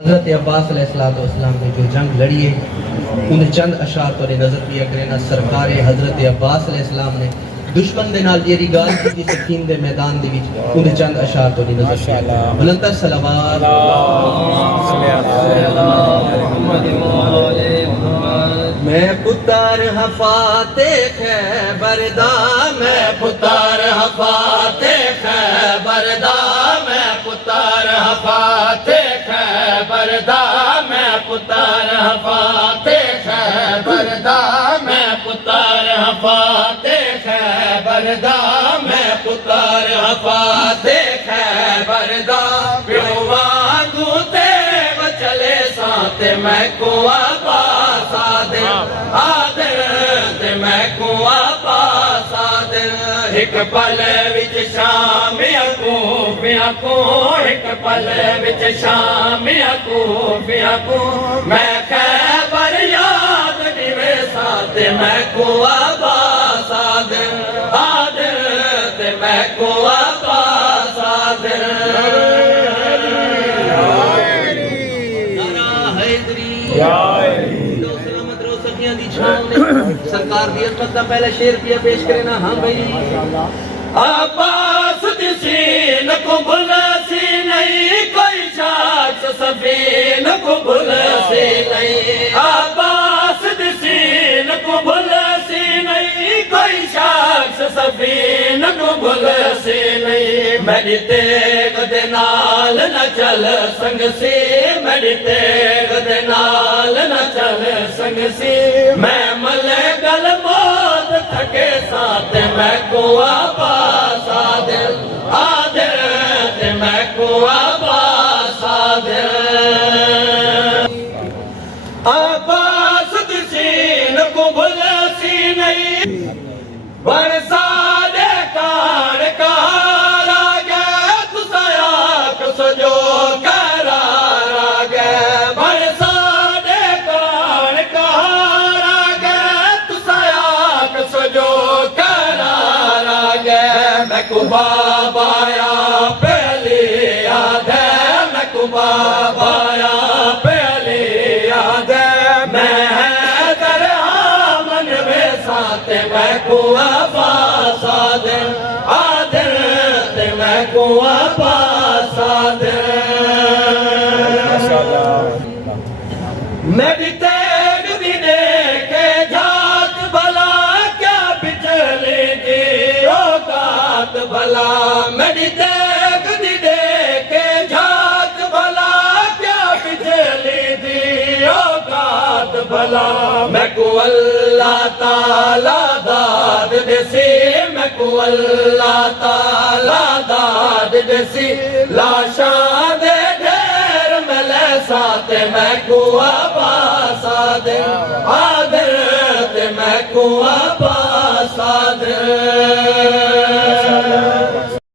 हज़रत अब्बास अलैहिस्सलाम ने जो जंग लड़ी है उन चंद अशार तो नजर पिया करें सरकार हज़रत अब्बास अलैहिस्सलाम ने दुश्मन दे नाल जेरी गाल की सकीन दे मैदान दे विच उन चंद अशार तो नजर पिया बुलंद सलावत मैं पुत्र हफाते खैबरदा मैं पुत्र हफाते खैबरदा मैं पुत्र हफाते खैबरदा मैं पुत्र हफाते खैबरदा मैं पुत्र हफाते खैबरदा मैं पुत्र हफाते खैबरदा प्यो वांगू ते चले साथ मैं को आबास आदर ते मैं को आबास आदर एक पल विच शाम को एक पल विच शाम को मैं खैबर याद निवे साथ मैं को आबास आदर ते मैं को आबास आदर सरकार दी अजमत का पहला शेर पिया पेश करे ना। हाँ भाई अब्बास दिसीन को भुलसी नहीं कोई शख्स सफीन को भुलसी नहीं अब्बास दिसीन को भुलसी नहीं कोई शख्स सफीन को भुलसी नहीं मेरी तेग दे नाल न चल संग सी मेरी तेग दे नाल न चल संग सी मैं मले गल मौत थके साथ मैं को आबास आदर ते मैं को आबास आदर आबास दिसीन को भुलसी नहीं बरसा दे कार कहारा गए तुसाया सजो करारा गए बरसा दे कार कहारा गए तुसाया सजो करारा गए मैं को बाबाया पहले याद है मैं को बाबाया पहले याद है मैं हैदर आमन वे साथ मैं को आबास आदर ते मैं को आबास आदर मैं भी तेग भी देखे जात भला क्या बिचले की औकात भला मैं भी तेग भी देखे जात भला क्या बिचले की औकात भला मैं को अल्लाह ताला दाद देसी मैं को अल्लाह ताला दाद देसी लाशा दे ढेर मिले साथ मैं को आबास आदर ते मैं को आबास आदर